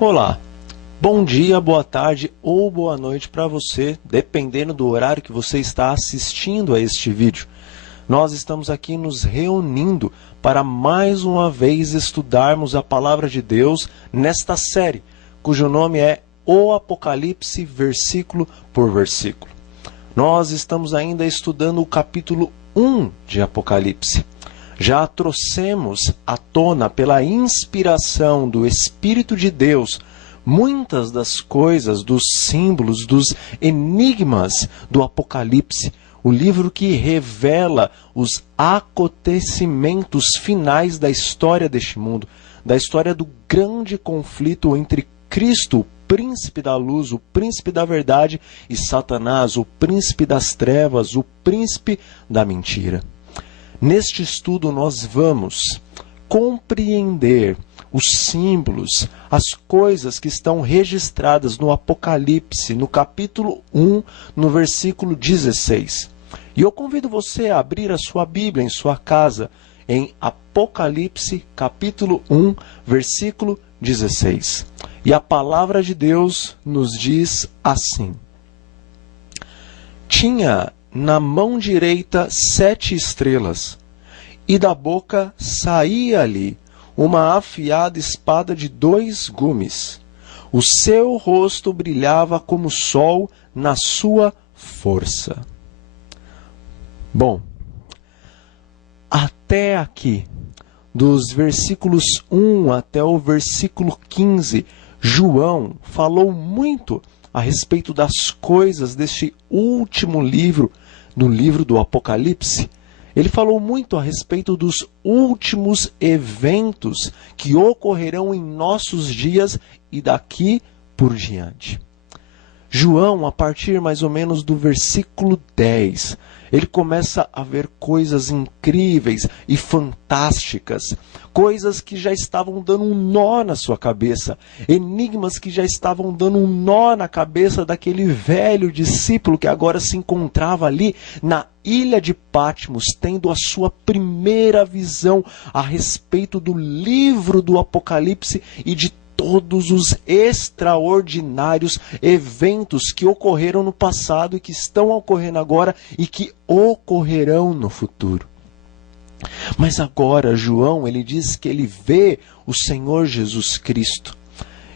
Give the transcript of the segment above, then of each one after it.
Olá, bom dia, boa tarde ou boa noite para você, dependendo do horário que você está assistindo a este vídeo. Nós estamos aqui nos reunindo para mais uma vez estudarmos a Palavra de Deus nesta série, cujo nome é O Apocalipse, versículo por versículo. Nós estamos ainda estudando o capítulo 1 de Apocalipse. Já trouxemos à tona, pela inspiração do Espírito de Deus, muitas das coisas, dos símbolos, dos enigmas do Apocalipse, o livro que revela os acontecimentos finais da história deste mundo, da história do grande conflito entre Cristo, o príncipe da luz, o príncipe da verdade, e Satanás, o príncipe das trevas, o príncipe da mentira. Neste estudo nós vamos compreender os símbolos, as coisas que estão registradas no Apocalipse, no capítulo 1, no versículo 16. E eu convido você a abrir a sua Bíblia em sua casa, em Apocalipse, capítulo 1, versículo 16. E a palavra de Deus nos diz assim: Tinha na mão direita 7 estrelas, e da boca saía-lhe uma afiada espada de 2 gumes. O seu rosto brilhava como o sol na sua força. Bom, até aqui, dos versículos 1 até o versículo 15, João falou muito a respeito das coisas deste último livro, no livro do Apocalipse. Ele falou muito a respeito dos últimos eventos que ocorrerão em nossos dias e daqui por diante. João, a partir mais ou menos do versículo 10, ele começa a ver coisas incríveis e fantásticas, coisas que já estavam dando um nó na sua cabeça, enigmas que já estavam dando um nó na cabeça daquele velho discípulo que agora se encontrava ali na ilha de Patmos, tendo a sua primeira visão a respeito do livro do Apocalipse e de todos os extraordinários eventos que ocorreram no passado e que estão ocorrendo agora e que ocorrerão no futuro. Mas agora João, ele diz que ele vê o Senhor Jesus Cristo.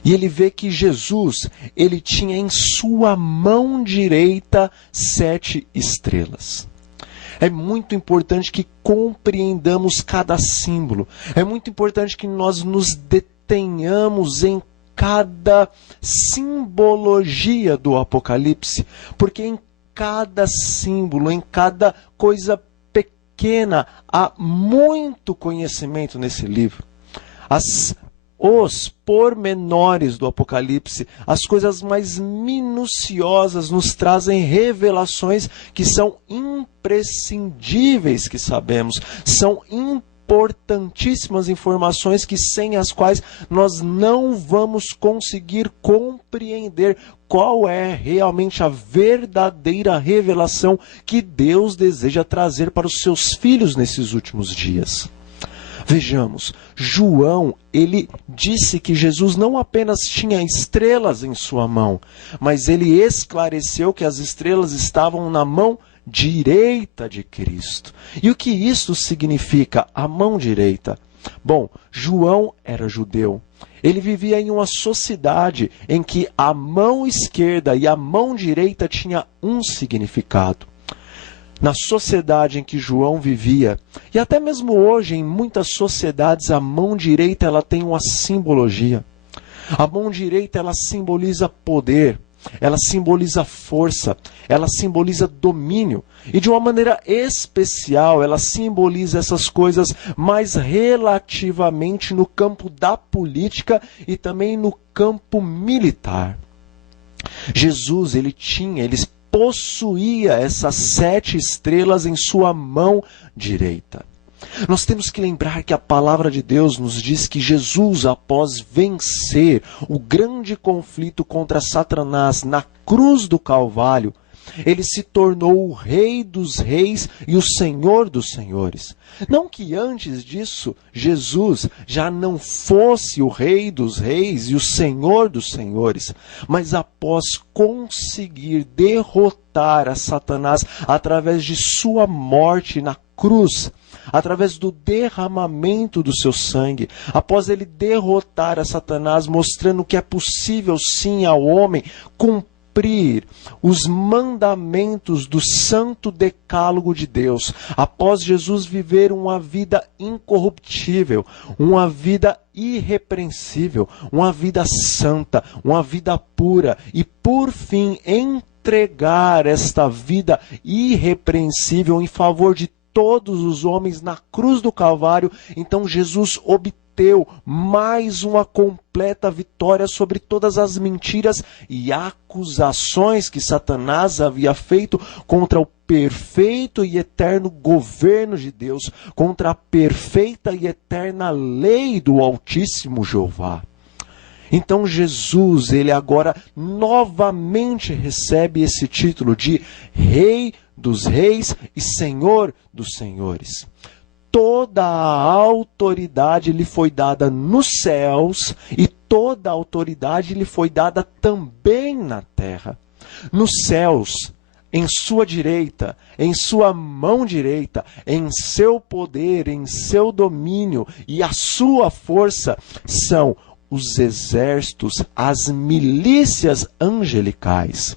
E ele vê que Jesus, ele tinha em sua mão direita 7 estrelas. É muito importante que compreendamos cada símbolo. É muito importante que nós nos detenhamos em cada simbologia do Apocalipse, porque em cada símbolo, em cada coisa pequena, há muito conhecimento nesse livro. Os pormenores do Apocalipse, as coisas mais minuciosas, nos trazem revelações que são imprescindíveis, que sabemos, são importantíssimas informações que sem as quais nós não vamos conseguir compreender qual é realmente a verdadeira revelação que Deus deseja trazer para os seus filhos nesses últimos dias. Vejamos, João, ele disse que Jesus não apenas tinha estrelas em sua mão, mas ele esclareceu que as estrelas estavam na mão direita de Cristo. E o que isso significa, a mão direita? Bom, João era judeu. Ele vivia em uma sociedade em que a mão esquerda e a mão direita tinham um significado. Na sociedade em que João vivia, e até mesmo hoje em muitas sociedades, a mão direita ela tem uma simbologia. A mão direita ela simboliza poder, ela simboliza força, ela simboliza domínio. E de uma maneira especial, ela simboliza essas coisas mais relativamente no campo da política e também no campo militar. Jesus, ele possuía essas 7 estrelas em sua mão direita. Nós temos que lembrar que a palavra de Deus nos diz que Jesus, após vencer o grande conflito contra Satanás na cruz do Calvário, Ele se tornou o Rei dos Reis e o Senhor dos Senhores. Não que antes disso Jesus já não fosse o Rei dos Reis e o Senhor dos Senhores, mas após conseguir derrotar a Satanás através de sua morte na cruz, através do derramamento do seu sangue, após ele derrotar a Satanás, mostrando que é possível sim ao homem cumprir os mandamentos do santo decálogo de Deus, após Jesus viver uma vida incorruptível, uma vida irrepreensível, uma vida santa, uma vida pura e por fim entregar esta vida irrepreensível em favor de todos os homens na cruz do Calvário, então Jesus obteve mais uma completa vitória sobre todas as mentiras e acusações que Satanás havia feito contra o perfeito e eterno governo de Deus, contra a perfeita e eterna lei do Altíssimo Jeová. Então Jesus, ele agora novamente recebe esse título de Rei dos Reis e Senhor dos Senhores. Toda a autoridade lhe foi dada nos céus e toda a autoridade lhe foi dada também na terra. Nos céus, em sua direita, em sua mão direita, em seu poder, em seu domínio e a sua força são os exércitos, as milícias angelicais.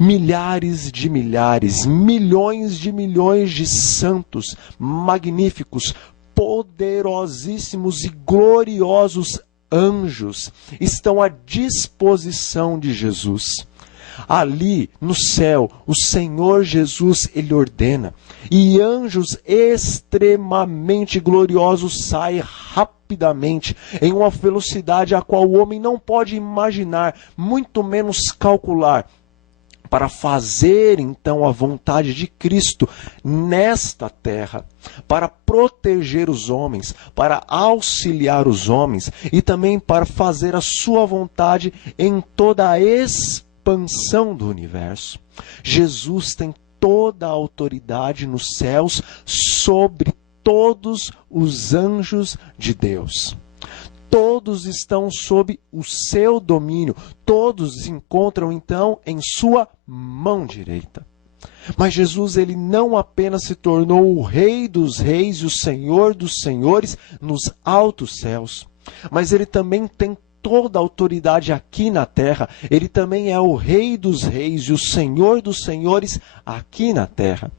Milhares de milhares, milhões de santos, magníficos, poderosíssimos e gloriosos anjos estão à disposição de Jesus. Ali no céu, o Senhor Jesus, ele ordena, e anjos extremamente gloriosos saem rapidamente, em uma velocidade a qual o homem não pode imaginar, muito menos calcular, para fazer então a vontade de Cristo nesta terra, para proteger os homens, para auxiliar os homens e também para fazer a sua vontade em toda a expansão do universo. Jesus tem toda a autoridade nos céus sobre todos os anjos de Deus. Todos estão sob o seu domínio, todos se encontram então em sua mão direita. Mas Jesus, ele não apenas se tornou o Rei dos Reis e o Senhor dos Senhores nos altos céus, mas ele também tem toda a autoridade aqui na terra. Ele também é o Rei dos Reis e o Senhor dos Senhores aqui na terra.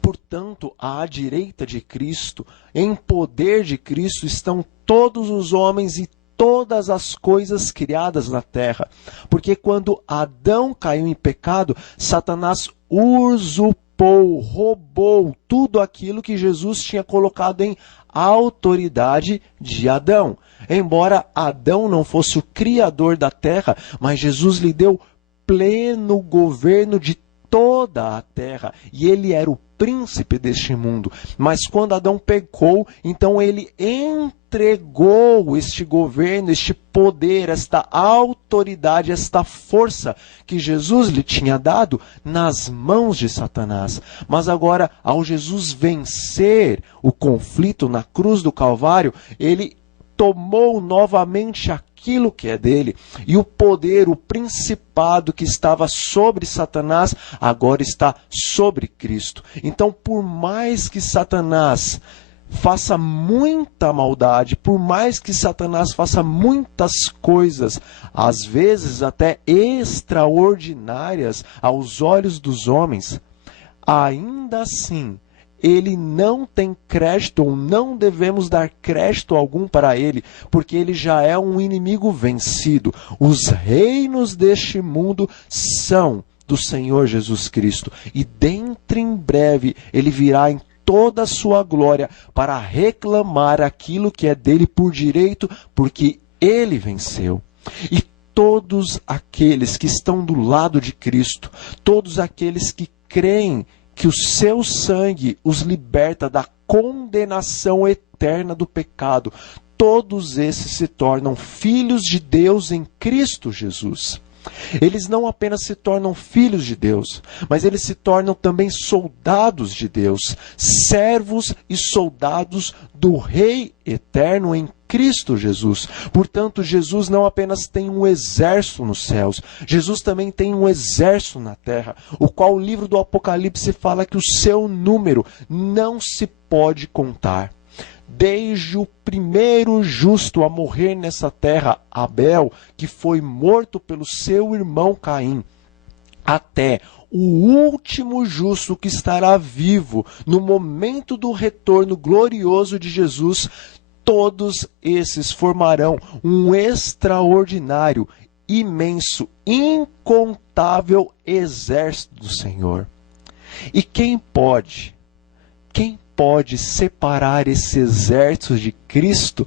Portanto, à direita de Cristo, em poder de Cristo, estão todos os homens e todas as coisas criadas na terra. Porque quando Adão caiu em pecado, Satanás usurpou, roubou tudo aquilo que Jesus tinha colocado em autoridade de Adão. Embora Adão não fosse o criador da terra, mas Jesus lhe deu pleno governo de toda a terra, e ele era o príncipe deste mundo. Mas quando Adão pecou, então ele entregou este governo, este poder, esta autoridade, esta força que Jesus lhe tinha dado nas mãos de Satanás. Mas agora, ao Jesus vencer o conflito na cruz do Calvário, ele tomou novamente aquilo que é dele, e o poder, o principado que estava sobre Satanás, agora está sobre Cristo. Então, por mais que Satanás faça muita maldade, por mais que Satanás faça muitas coisas, às vezes até extraordinárias aos olhos dos homens, ainda assim, ele não tem crédito, ou não devemos dar crédito algum para ele, porque ele já é um inimigo vencido. Os reinos deste mundo são do Senhor Jesus Cristo, e dentro em breve ele virá em toda a sua glória para reclamar aquilo que é dele por direito, porque ele venceu. E todos aqueles que estão do lado de Cristo, todos aqueles que creem que o seu sangue os liberta da condenação eterna do pecado, todos esses se tornam filhos de Deus em Cristo Jesus. Eles não apenas se tornam filhos de Deus, mas eles se tornam também soldados de Deus, servos e soldados do Rei eterno em Cristo Jesus. Portanto, Jesus não apenas tem um exército nos céus, Jesus também tem um exército na terra, o qual o livro do Apocalipse fala que o seu número não se pode contar. Desde o primeiro justo a morrer nessa terra, Abel, que foi morto pelo seu irmão Caim, até o último justo que estará vivo no momento do retorno glorioso de Jesus, todos esses formarão um extraordinário, imenso, incontável exército do Senhor. E quem pode separar esse exército de Cristo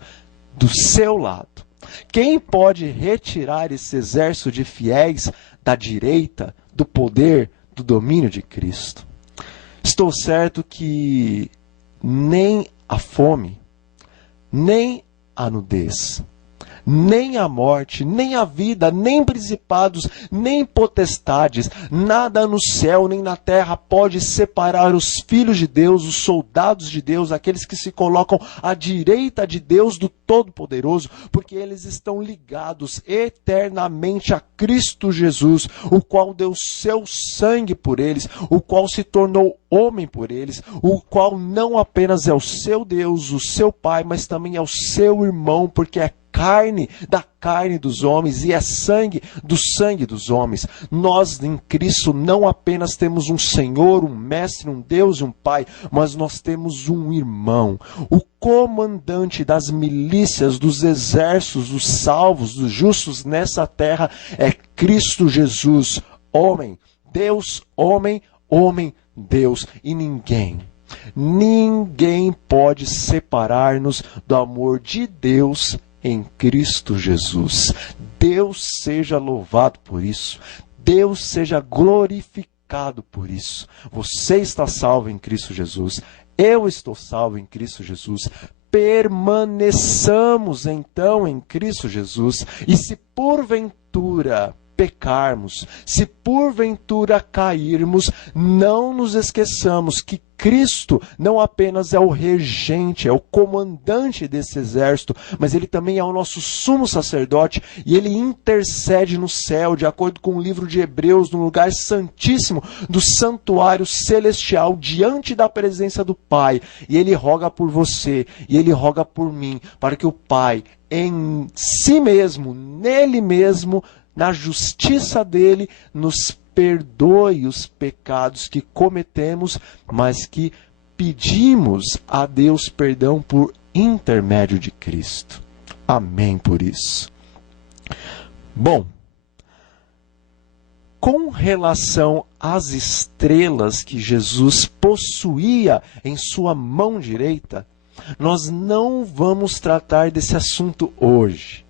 do seu lado? Quem pode retirar esse exército de fiéis da direita, do poder, do domínio de Cristo? Estou certo que nem a fome, nem a nudez, nem a morte, nem a vida, nem principados, nem potestades, nada no céu nem na terra pode separar os filhos de Deus, os soldados de Deus, aqueles que se colocam à direita de Deus, do Todo-Poderoso, porque eles estão ligados eternamente a Cristo Jesus, o qual deu seu sangue por eles, o qual se tornou homem por eles, o qual não apenas é o seu Deus, o seu Pai, mas também é o seu irmão, porque é carne da carne dos homens e é sangue do sangue dos homens. Nós em Cristo não apenas temos um Senhor, um Mestre, um Deus e um Pai, mas nós temos um irmão, o comandante das milícias, dos exércitos, dos salvos, dos justos nessa terra é Cristo Jesus, homem, Deus, homem, homem, Deus, e ninguém pode separar-nos do amor de Deus em Cristo Jesus. Deus seja louvado por isso. Deus seja glorificado por isso. Você está salvo em Cristo Jesus. Eu estou salvo em Cristo Jesus. Permaneçamos então em Cristo Jesus. E se porventura pecarmos, se porventura cairmos, não nos esqueçamos que Cristo não apenas é o regente, é o comandante desse exército, mas ele também é o nosso sumo sacerdote e ele intercede no céu, de acordo com o livro de Hebreus, no lugar santíssimo do santuário celestial, diante da presença do Pai. E ele roga por você, e ele roga por mim, para que o Pai, em si mesmo, nele mesmo, na justiça dele, nos perdoe os pecados que cometemos, mas que pedimos a Deus perdão por intermédio de Cristo. Amém por isso. Bom, com relação às estrelas que Jesus possuía em sua mão direita, nós não vamos tratar desse assunto hoje.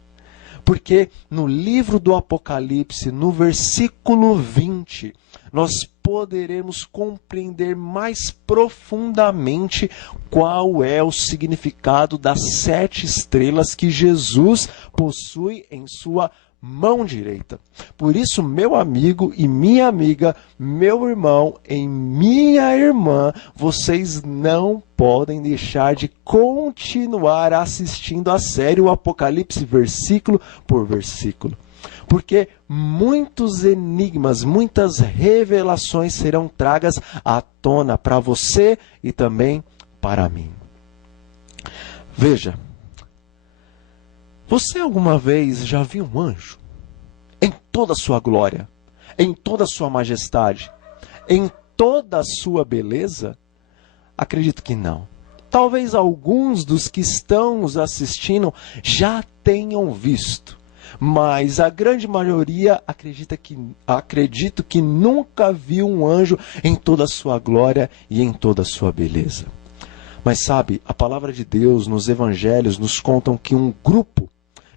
Porque no livro do Apocalipse, no versículo 20, nós poderemos compreender mais profundamente qual é o significado das 7 estrelas que Jesus possui em sua mão direita. Por isso, meu amigo e minha amiga, meu irmão e minha irmã, vocês não podem deixar de continuar assistindo a série O Apocalipse, versículo por versículo. Porque muitos enigmas, muitas revelações serão tragas à tona para você e também para mim. Veja, você alguma vez já viu um anjo? Em toda a sua glória, em toda a sua majestade, em toda a sua beleza? Acredito que não. Talvez alguns dos que estão nos assistindo já tenham visto, mas a grande maioria acredito que nunca viu um anjo em toda a sua glória e em toda a sua beleza. Mas sabe, a palavra de Deus nos evangelhos nos contam que um grupo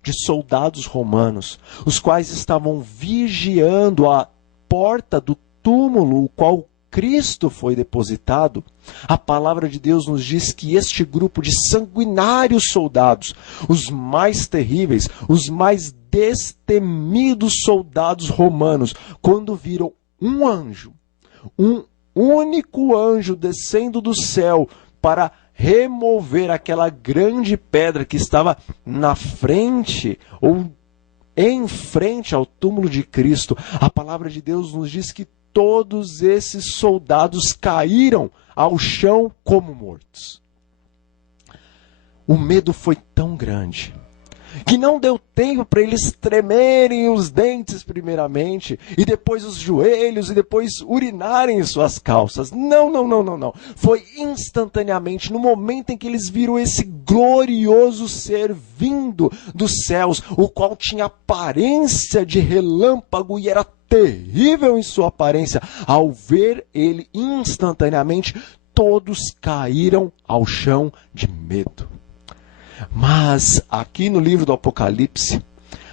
de soldados romanos, os quais estavam vigiando a porta do túmulo, o qual Cristo foi depositado, a palavra de Deus nos diz que este grupo de sanguinários soldados, os mais terríveis, os mais destemidos soldados romanos, quando viram um anjo, um único anjo descendo do céu para remover aquela grande pedra que estava na frente ou em frente ao túmulo de Cristo, a palavra de Deus nos diz que todos esses soldados caíram ao chão como mortos. O medo foi tão grande que não deu tempo para eles tremerem os dentes primeiramente, e depois os joelhos, e depois urinarem em suas calças. Não. Foi instantaneamente, no momento em que eles viram esse glorioso ser vindo dos céus, o qual tinha aparência de relâmpago e era terrível em sua aparência. Ao ver ele instantaneamente, todos caíram ao chão de medo. Mas aqui no livro do Apocalipse,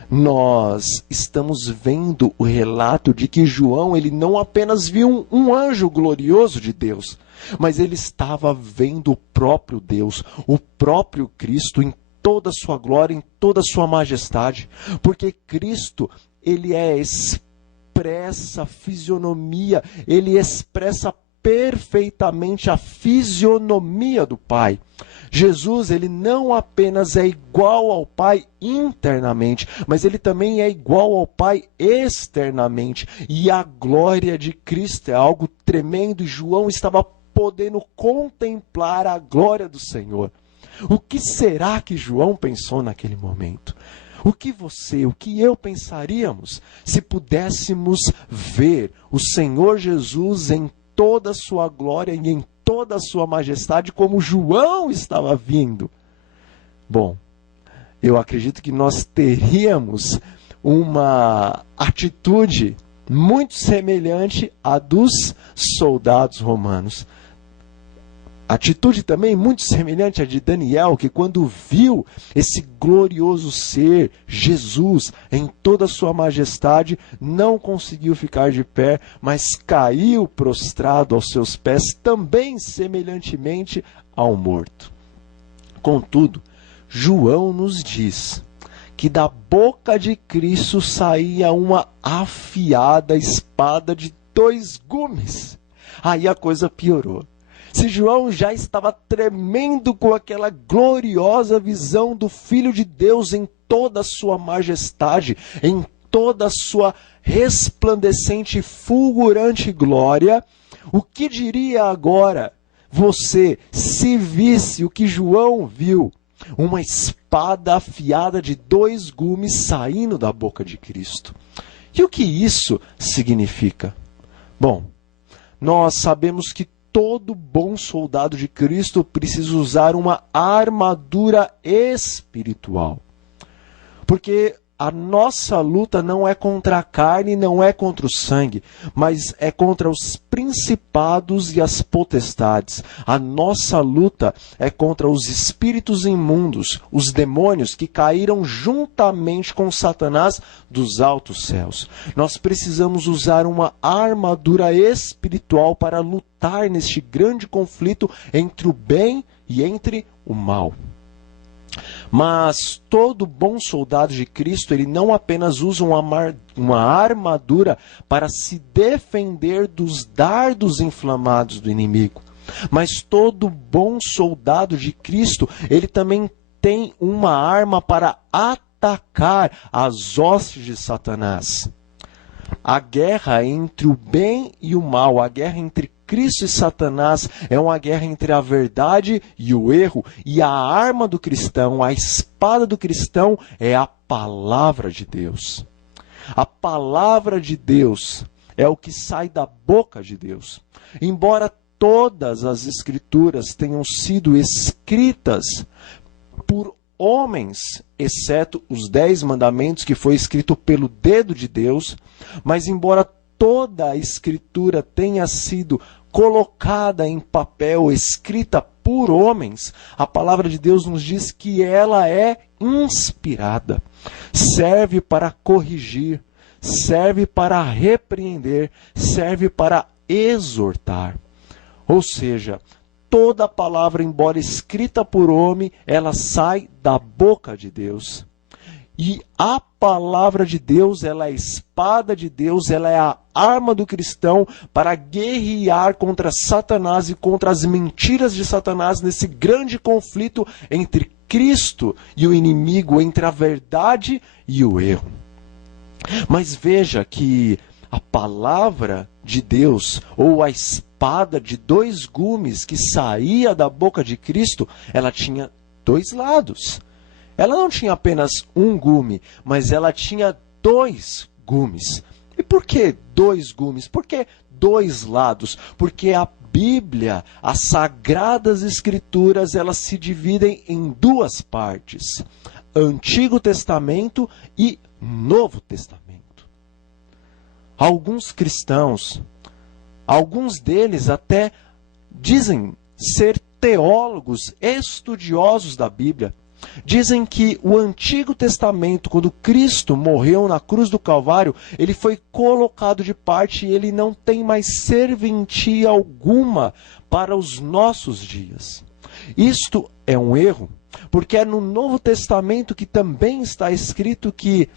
nós estamos vendo o relato de que João, ele não apenas viu um anjo glorioso de Deus, mas ele estava vendo o próprio Deus, o próprio Cristo em toda a sua glória, em toda a sua majestade, porque Cristo, ele expressa a fisionomia, ele expressa perfeitamente a fisionomia do Pai. Jesus, ele não apenas é igual ao Pai internamente, mas ele também é igual ao Pai externamente. E a glória de Cristo é algo tremendo, e João estava podendo contemplar a glória do Senhor. O que será que João pensou naquele momento? O que você, o que eu pensaríamos se pudéssemos ver o Senhor Jesus em toda a sua glória e em toda a sua majestade, como João estava vindo? Bom, eu acredito que nós teríamos uma atitude muito semelhante à dos soldados romanos. Atitude também muito semelhante à de Daniel, que quando viu esse glorioso ser, Jesus, em toda a sua majestade, não conseguiu ficar de pé, mas caiu prostrado aos seus pés, também semelhantemente ao morto. Contudo, João nos diz que da boca de Cristo saía uma afiada espada de 2 gumes. Aí a coisa piorou. Se João já estava tremendo com aquela gloriosa visão do Filho de Deus em toda a sua majestade, em toda a sua resplandecente e fulgurante glória, o que diria agora você se visse o que João viu? Uma espada afiada de 2 gumes saindo da boca de Cristo. E o que isso significa? Bom, nós sabemos que todo bom soldado de Cristo precisa usar uma armadura espiritual. Porque a nossa luta não é contra a carne, não é contra o sangue, mas é contra os principados e as potestades. A nossa luta é contra os espíritos imundos, os demônios que caíram juntamente com Satanás dos altos céus. Nós precisamos usar uma armadura espiritual para lutar neste grande conflito entre o bem e entre o mal. Mas todo bom soldado de Cristo, ele não apenas usa uma armadura para se defender dos dardos inflamados do inimigo, mas todo bom soldado de Cristo, ele também tem uma arma para atacar as hostes de Satanás. A guerra entre o bem e o mal, a guerra entre Cristo e Satanás, é uma guerra entre a verdade e o erro. E a arma do cristão, a espada do cristão, é a palavra de Deus. A palavra de Deus é o que sai da boca de Deus. Embora todas as escrituras tenham sido escritas por homens, exceto os 10 mandamentos, que foi escrito pelo dedo de Deus, mas embora toda a escritura tenha sido colocada em papel, escrita por homens, a palavra de Deus nos diz que ela é inspirada, serve para corrigir, serve para repreender, serve para exortar. Ou seja, toda a palavra, embora escrita por homem, ela sai da boca de Deus. E a palavra de Deus, ela é a espada de Deus, ela é a arma do cristão para guerrear contra Satanás e contra as mentiras de Satanás nesse grande conflito entre Cristo e o inimigo, entre a verdade e o erro. Mas veja que a palavra de Deus, ou a espada de dois gumes que saía da boca de Cristo, ela tinha dois lados. Ela não tinha apenas um gume, mas ela tinha dois gumes. E por que dois gumes? Por que dois lados? Porque a Bíblia, as Sagradas Escrituras, elas se dividem em duas partes: Antigo Testamento e Novo Testamento. Alguns cristãos, alguns deles até dizem ser teólogos, estudiosos da Bíblia. Dizem que o Antigo Testamento, quando Cristo morreu na cruz do Calvário, ele foi colocado de parte e ele não tem mais serventia alguma para os nossos dias. Isto é um erro, porque é no Novo Testamento que também está escrito que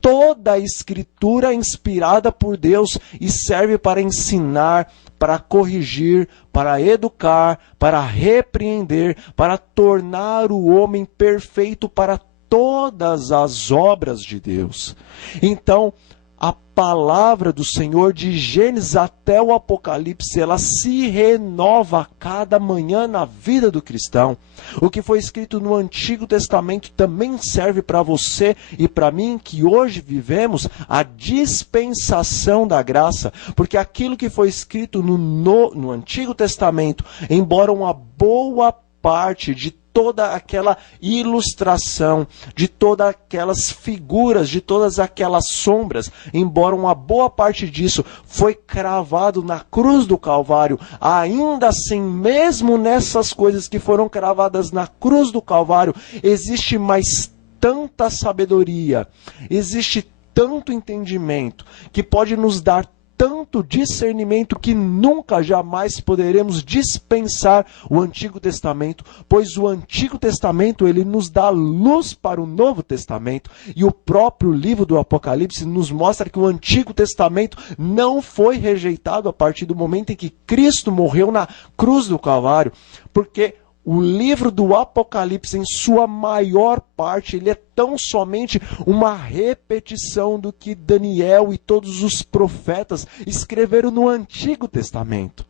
toda a Escritura é inspirada por Deus e serve para ensinar, para corrigir, para educar, para repreender, para tornar o homem perfeito para todas as obras de Deus. Então, a palavra do Senhor, de Gênesis até o Apocalipse, ela se renova a cada manhã na vida do cristão. O que foi escrito no Antigo Testamento também serve para você e para mim, que hoje vivemos a dispensação da graça, porque aquilo que foi escrito no Antigo Testamento, embora uma boa parte de toda aquela ilustração, de todas aquelas figuras, de todas aquelas sombras, embora uma boa parte disso foi cravado na cruz do Calvário, ainda assim, mesmo nessas coisas que foram cravadas na cruz do Calvário, existe mais tanta sabedoria, existe tanto entendimento, que pode nos dar tanto discernimento que nunca, jamais poderemos dispensar o Antigo Testamento, pois o Antigo Testamento ele nos dá luz para o Novo Testamento, e o próprio livro do Apocalipse nos mostra que o Antigo Testamento não foi rejeitado a partir do momento em que Cristo morreu na cruz do Calvário, porque o livro do Apocalipse, em sua maior parte, ele é tão somente uma repetição do que Daniel e todos os profetas escreveram no Antigo Testamento.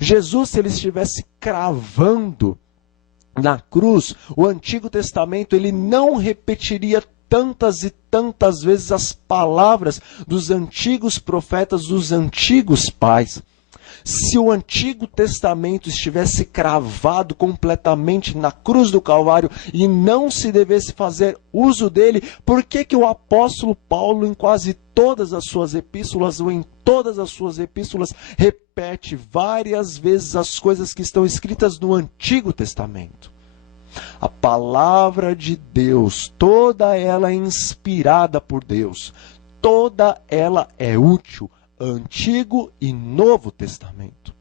Jesus, se ele estivesse cravando na cruz, o Antigo Testamento, ele não repetiria tantas e tantas vezes as palavras dos antigos profetas, dos antigos pais. Se o Antigo Testamento estivesse cravado completamente na cruz do Calvário e não se devesse fazer uso dele, por que que o apóstolo Paulo, em quase todas as suas epístolas, ou em todas as suas epístolas, repete várias vezes as coisas que estão escritas no Antigo Testamento? A palavra de Deus, toda ela é inspirada por Deus, toda ela é útil, Antigo e Novo Testamento.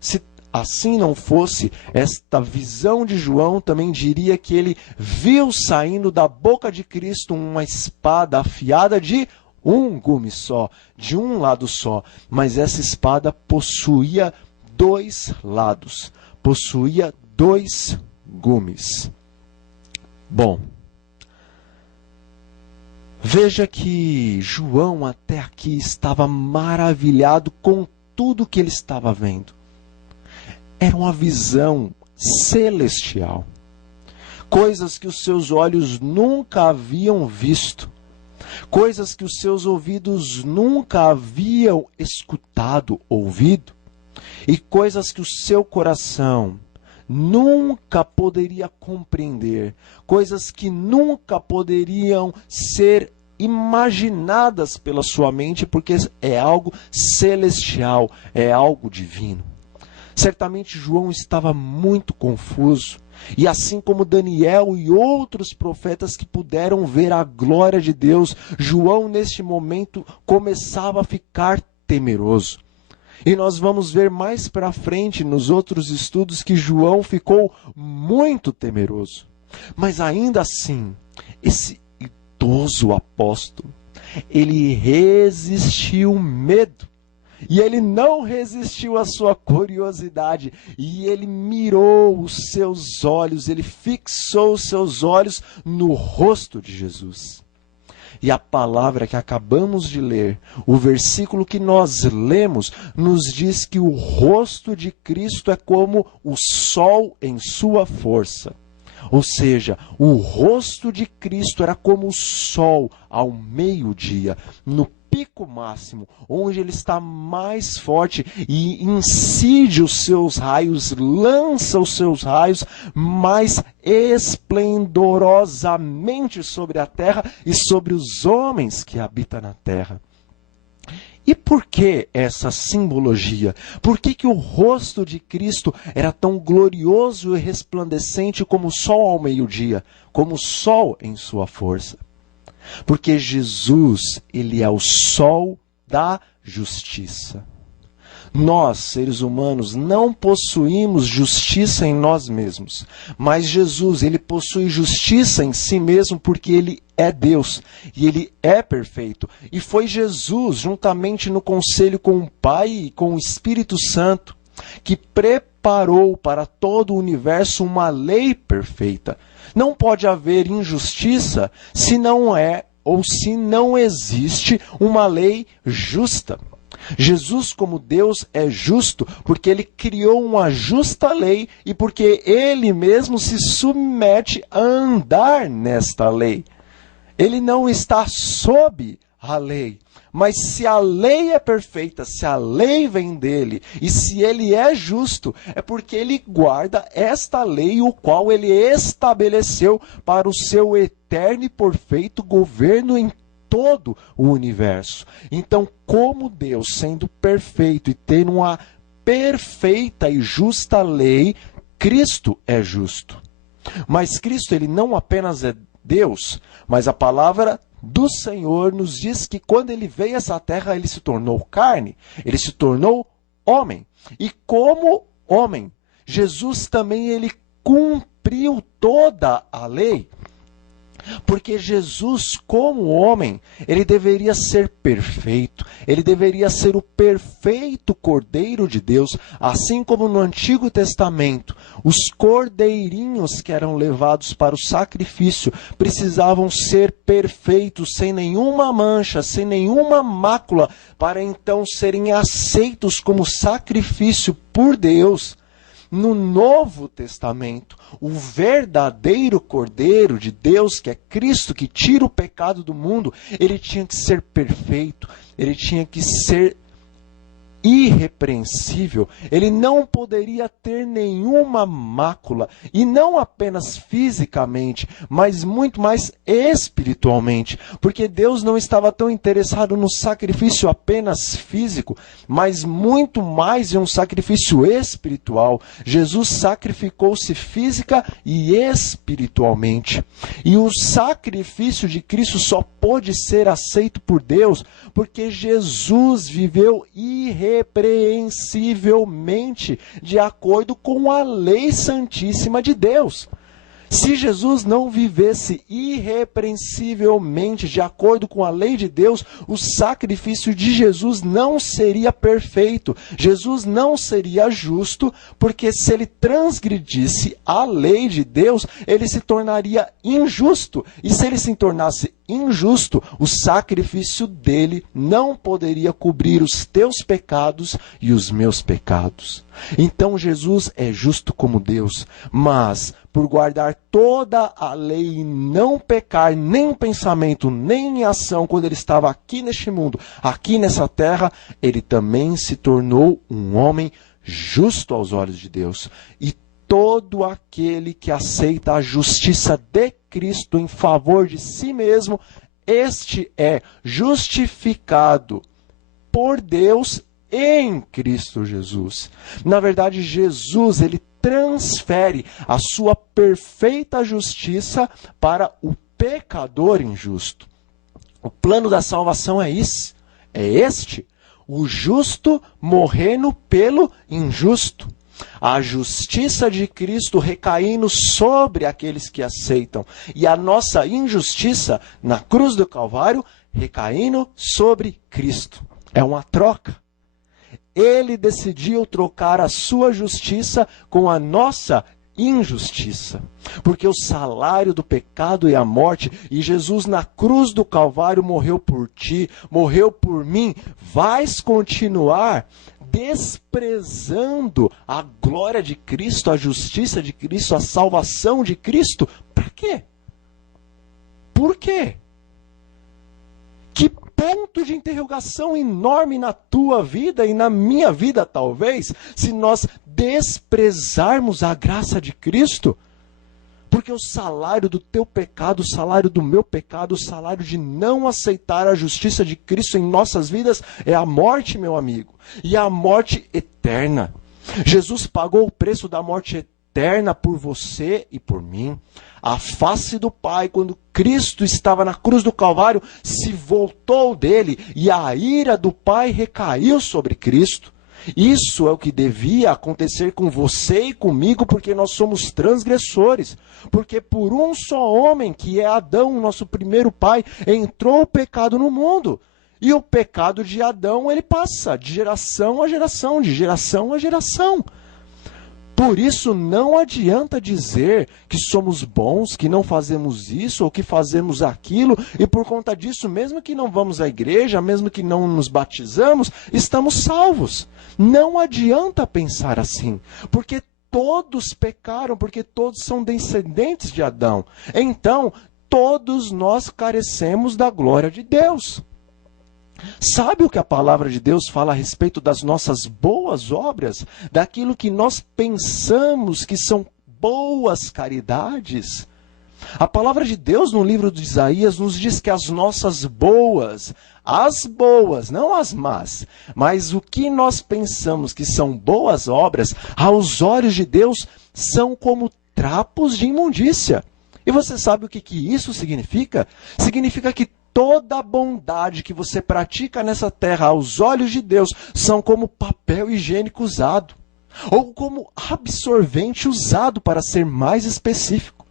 Se assim não fosse, esta visão de João também diria que ele viu saindo da boca de Cristo uma espada afiada de um gume só, de um lado só, mas essa espada possuía dois lados, possuía dois gumes. Bom, veja que João até aqui estava maravilhado com tudo que ele estava vendo. Era uma visão celestial. Coisas que os seus olhos nunca haviam visto. Coisas que os seus ouvidos nunca haviam escutado, ouvido. E coisas que o seu coração nunca poderia compreender, coisas que nunca poderiam ser imaginadas pela sua mente, porque é algo celestial, é algo divino. Certamente João estava muito confuso, e assim como Daniel e outros profetas que puderam ver a glória de Deus, João neste momento começava a ficar temeroso. E nós vamos ver mais para frente nos outros estudos que João ficou muito temeroso. Mas ainda assim, esse corajoso apóstolo. Ele resistiu o medo. E ele não resistiu à sua curiosidade. E ele mirou os seus olhos, ele fixou os seus olhos no rosto de Jesus. E a palavra que acabamos de ler, o versículo que nós lemos, nos diz que o rosto de Cristo é como o sol em sua força. Ou seja, o rosto de Cristo era como o sol ao meio-dia, no pico máximo, onde ele está mais forte e incide os seus raios, lança os seus raios mais esplendorosamente sobre a terra e sobre os homens que habitam na terra. E por que essa simbologia? Por que o rosto de Cristo era tão glorioso e resplandecente como o sol ao meio-dia, como o sol em sua força? Porque Jesus, ele é o sol da justiça. Nós, seres humanos, não possuímos justiça em nós mesmos, mas Jesus, ele possui justiça em si mesmo porque ele é Deus e ele é perfeito. E foi Jesus, juntamente no conselho com o Pai e com o Espírito Santo, que preparou para todo o universo uma lei perfeita. Não pode haver injustiça se não é ou se não existe uma lei justa. Jesus, como Deus, é justo porque ele criou uma justa lei e porque ele mesmo se submete a andar nesta lei. Ele não está sob a lei. Mas se a lei é perfeita, se a lei vem dele, e se ele é justo, é porque ele guarda esta lei, o qual ele estabeleceu para o seu eterno e perfeito governo em todo o universo. Então, como Deus, sendo perfeito e tendo uma perfeita e justa lei, Cristo é justo. Mas Cristo, ele não apenas é Deus, mas a palavra do Senhor nos diz que quando ele veio a essa terra, ele se tornou carne, ele se tornou homem. E como homem, Jesus também ele cumpriu toda a lei. Porque Jesus, como homem, ele deveria ser perfeito, ele deveria ser o perfeito Cordeiro de Deus, assim como no Antigo Testamento, os cordeirinhos que eram levados para o sacrifício precisavam ser perfeitos, sem nenhuma mancha, sem nenhuma mácula, para então serem aceitos como sacrifício por Deus. No Novo Testamento, o verdadeiro Cordeiro de Deus, que é Cristo, que tira o pecado do mundo, ele tinha que ser perfeito, ele tinha que ser irrepreensível, ele não poderia ter nenhuma mácula, e não apenas fisicamente, mas muito mais espiritualmente, porque Deus não estava tão interessado no sacrifício apenas físico, mas muito mais em um sacrifício espiritual. Jesus sacrificou-se física e espiritualmente, e o sacrifício de Cristo só pôde ser aceito por Deus, porque Jesus viveu irrepreensivelmente de acordo com a lei santíssima de Deus. Se Jesus não vivesse irrepreensivelmente de acordo com a lei de Deus, o sacrifício de Jesus não seria perfeito. Jesus não seria justo, porque se ele transgredisse a lei de Deus, ele se tornaria injusto. E se ele se tornasse injusto, o sacrifício dele não poderia cobrir os teus pecados e os meus pecados. Então Jesus é justo como Deus, mas por guardar toda a lei e não pecar nem em pensamento, nem em ação, quando ele estava aqui neste mundo, aqui nessa terra, ele também se tornou um homem justo aos olhos de Deus. E todo aquele que aceita a justiça de Cristo em favor de si mesmo, este é justificado por Deus em Cristo Jesus. Na verdade, Jesus, ele transfere a sua perfeita justiça para o pecador injusto. O plano da salvação é este: o justo morrendo pelo injusto. A justiça de Cristo recaindo sobre aqueles que aceitam. E a nossa injustiça na cruz do Calvário recaindo sobre Cristo. É uma troca. Ele decidiu trocar a sua justiça com a nossa injustiça. Porque o salário do pecado é a morte, e Jesus na cruz do Calvário morreu por ti, morreu por mim. Vais continuar desprezando a glória de Cristo, a justiça de Cristo, a salvação de Cristo? Para quê? Por quê? Que ponto de interrogação enorme na tua vida e na minha vida, talvez, se nós desprezarmos a graça de Cristo. Porque o salário do teu pecado, o salário do meu pecado, o salário de não aceitar a justiça de Cristo em nossas vidas é a morte, meu amigo. E a morte eterna. Jesus pagou o preço da morte eterna por você e por mim. A face do Pai, quando Cristo estava na cruz do Calvário, se voltou dele e a ira do Pai recaiu sobre Cristo. Isso é o que devia acontecer com você e comigo, porque nós somos transgressores. Porque por um só homem, que é Adão, nosso primeiro pai, entrou o pecado no mundo. E o pecado de Adão, ele passa de geração a geração, de geração a geração. Por isso, não adianta dizer que somos bons, que não fazemos isso ou que fazemos aquilo, e por conta disso, mesmo que não vamos à igreja, mesmo que não nos batizamos, estamos salvos. Não adianta pensar assim, porque todos pecaram, porque todos são descendentes de Adão. Então, todos nós carecemos da glória de Deus. Sabe o que a palavra de Deus fala a respeito das nossas boas obras? Daquilo que nós pensamos que são boas caridades? A palavra de Deus no livro de Isaías nos diz que as nossas boas, não as más, mas o que nós pensamos que são boas obras, aos olhos de Deus, são como trapos de imundícia. E você sabe o que isso significa? Significa que toda a bondade que você pratica nessa terra aos olhos de Deus são como papel higiênico usado, ou como absorvente usado, para ser mais específico.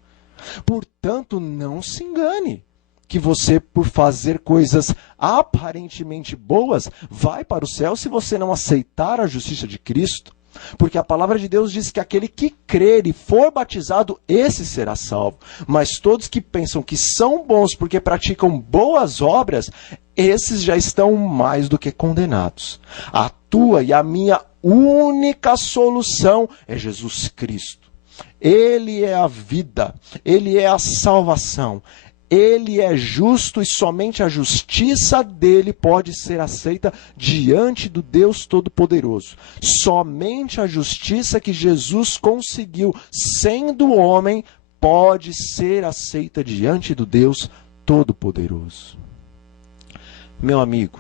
Portanto, não se engane que você, por fazer coisas aparentemente boas, vai para o céu se você não aceitar a justiça de Cristo. Porque a palavra de Deus diz que aquele que crer e for batizado, esse será salvo. Mas todos que pensam que são bons porque praticam boas obras, esses já estão mais do que condenados. A tua e a minha única solução é Jesus Cristo. Ele é a vida, Ele é a salvação. Ele é justo e somente a justiça dele pode ser aceita diante do Deus Todo-Poderoso. Somente a justiça que Jesus conseguiu, sendo homem, pode ser aceita diante do Deus Todo-Poderoso. Meu amigo,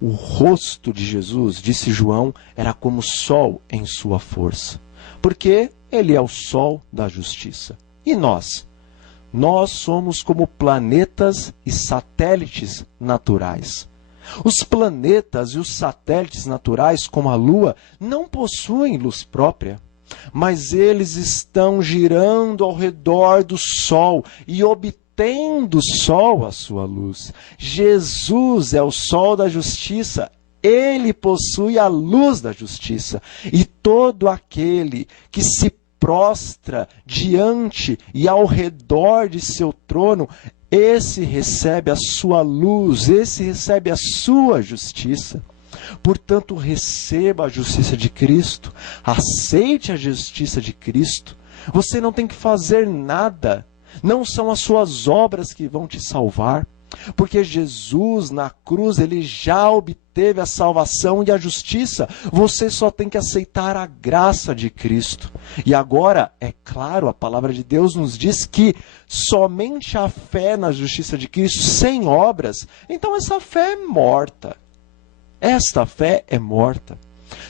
o rosto de Jesus, disse João, era como o sol em sua força, porque ele é o sol da justiça. E nós? Nós somos como planetas e satélites naturais. Os planetas e os satélites naturais, como a Lua, não possuem luz própria, mas eles estão girando ao redor do Sol e obtendo do Sol a sua luz. Jesus é o sol da justiça. Ele possui a luz da justiça. E todo aquele que se prostra diante e ao redor de seu trono, esse recebe a sua luz, esse recebe a sua justiça. Portanto, receba a justiça de Cristo, aceite a justiça de Cristo. Você não tem que fazer nada, não são as suas obras que vão te salvar. Porque Jesus na cruz, ele já obteve a salvação e a justiça. Você só tem que aceitar a graça de Cristo. E agora, é claro, a palavra de Deus nos diz que somente a fé na justiça de Cristo, sem obras, então essa fé é morta. Esta fé é morta.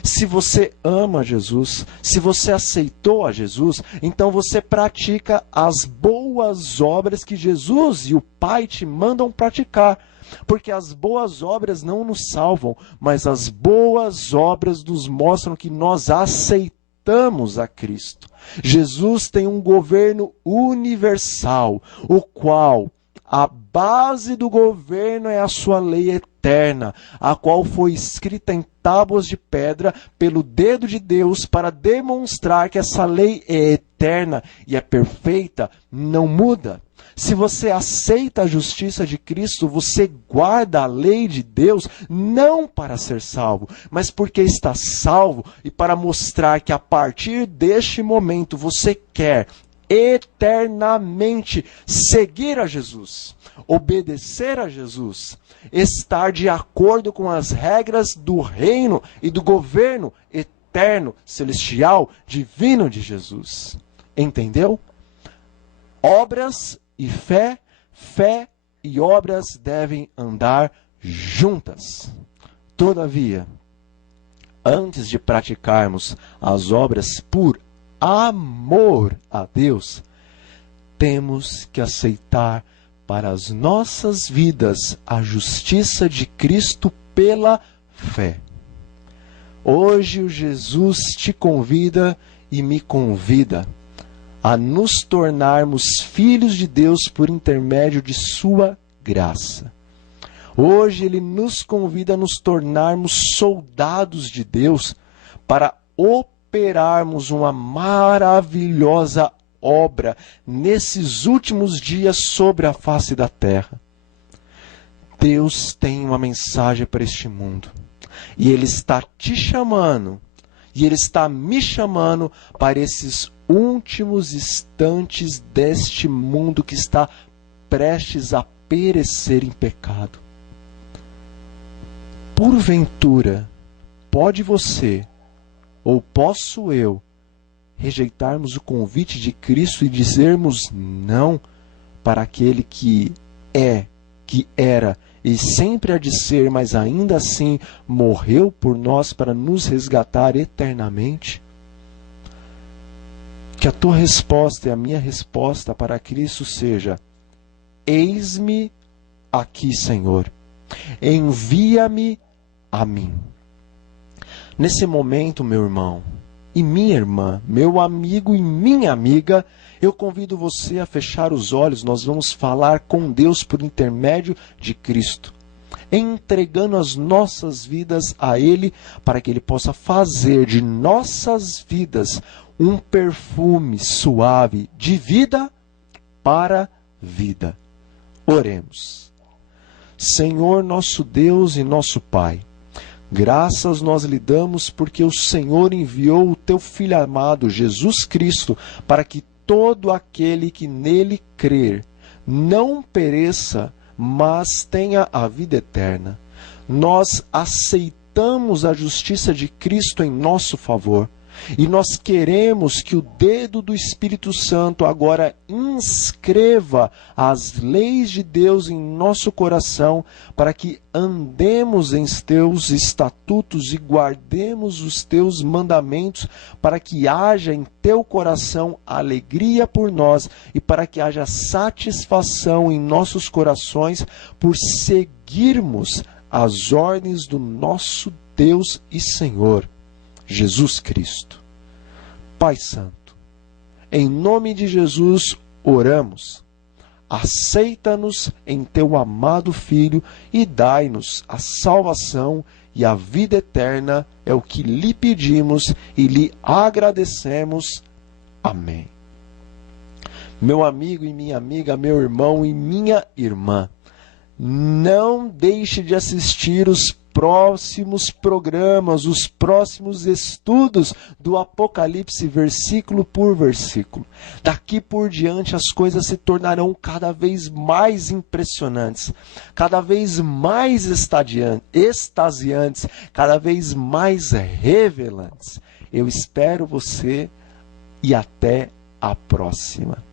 Se você ama Jesus, se você aceitou a Jesus, então você pratica as boas obras que Jesus e o Pai te mandam praticar. Porque as boas obras não nos salvam, mas as boas obras nos mostram que nós aceitamos aceitamos a Cristo. Jesus tem um governo universal, o qual a base do governo é a sua lei eterna, a qual foi escrita em tábuas de pedra pelo dedo de Deus para demonstrar que essa lei é eterna e é perfeita, não muda. Se você aceita a justiça de Cristo, você guarda a lei de Deus não para ser salvo, mas porque está salvo e para mostrar que a partir deste momento você quer eternamente seguir a Jesus, obedecer a Jesus, estar de acordo com as regras do reino e do governo eterno, celestial, divino de Jesus. Entendeu? Obras e fé, fé e obras devem andar juntas. Todavia, antes de praticarmos as obras por amor a Deus, temos que aceitar para as nossas vidas a justiça de Cristo pela fé. Hoje o Jesus te convida e me convida a nos tornarmos filhos de Deus por intermédio de sua graça. Hoje ele nos convida a nos tornarmos soldados de Deus para operarmos uma maravilhosa obra nesses últimos dias sobre a face da terra. Deus tem uma mensagem para este mundo. E Ele está te chamando, e Ele está me chamando para esses últimos instantes deste mundo que está prestes a perecer em pecado. Porventura, pode você, ou posso eu, rejeitarmos o convite de Cristo e dizermos não para aquele que é, que era e sempre há de ser, mas ainda assim morreu por nós para nos resgatar eternamente? Que a tua resposta e a minha resposta para Cristo seja: eis-me aqui, Senhor, envia-me a mim. Nesse momento, meu irmão e minha irmã, meu amigo e minha amiga, eu convido você a fechar os olhos. Nós vamos falar com Deus por intermédio de Cristo, entregando as nossas vidas a Ele, para que Ele possa fazer de nossas vidas um perfume suave de vida para vida. Oremos. Senhor, nosso Deus e nosso Pai, graças nós lhe damos porque o Senhor enviou o teu Filho amado, Jesus Cristo, para que todo aquele que nele crer não pereça, mas tenha a vida eterna. Nós aceitamos a justiça de Cristo em nosso favor. E nós queremos que o dedo do Espírito Santo agora inscreva as leis de Deus em nosso coração, para que andemos em teus estatutos e guardemos os teus mandamentos, para que haja em teu coração alegria por nós e para que haja satisfação em nossos corações por seguirmos as ordens do nosso Deus e Senhor Jesus Cristo. Pai Santo, em nome de Jesus oramos. Aceita-nos em teu amado Filho e dai-nos a salvação e a vida eterna, é o que lhe pedimos e lhe agradecemos. Amém. Meu amigo e minha amiga, meu irmão e minha irmã, não deixe de assistir os próximos programas, os próximos estudos do Apocalipse, versículo por versículo. Daqui por diante as coisas se tornarão cada vez mais impressionantes, cada vez mais extasiantes, cada vez mais revelantes. Eu espero você e até a próxima.